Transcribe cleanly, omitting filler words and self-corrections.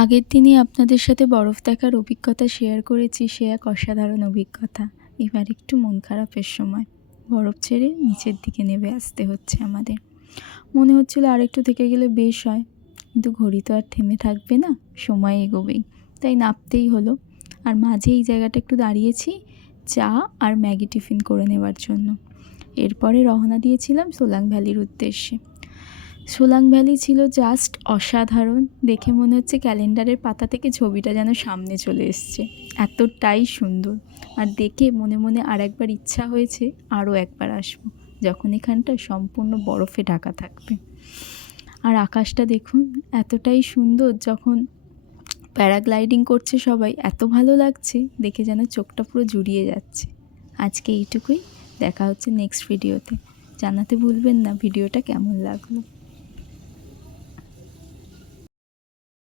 আগের দিনই আপনাদের সাথে বরফ দেখার অভিজ্ঞতা শেয়ার করেছি, সে এক অসাধারণ অভিজ্ঞতা। এবার একটু মন খারাপের সময়, বরফ ছেড়ে নিচের দিকে নেমে আসতে হচ্ছে আমাদের। মনে হচ্ছিল আর একটু থেকে গেলে বেশ হয়, কিন্তু ঘড়ি তো আর থেমে থাকবে না, সময় এগোবেই, তাই নামতেই হলো। আর মাঝে এই জায়গাটা একটু দাঁড়িয়েছি চা আর ম্যাগি টিফিন করে নেওয়ার জন্য। এরপরে রওনা দিয়েছিলাম সোলাং ভ্যালির উদ্দেশ্যে। সোলাং ভ্যালি ছিল জাস্ট অসাধারণ, দেখে মনে হচ্ছে ক্যালেন্ডারের পাতা থেকে ছবিটা যেন সামনে চলে এসছে, এতটাই সুন্দর। আর দেখে মনে মনে আর একবার ইচ্ছা হয়েছে আরও একবার আসবো, যখন এখানটা সম্পূর্ণ বরফে ঢাকা থাকবে। আর আকাশটা দেখুন, এতটাই সুন্দর। যখন প্যারাগ্লাইডিং করছে সবাই, এত ভালো লাগছে দেখে, যেন চোখটা পুরো জুড়িয়ে যাচ্ছে। আজকে এইটুকুই, দেখা হচ্ছে নেক্সট ভিডিওতে। জানাতে ভুলবেন না ভিডিওটা কেমন লাগলো।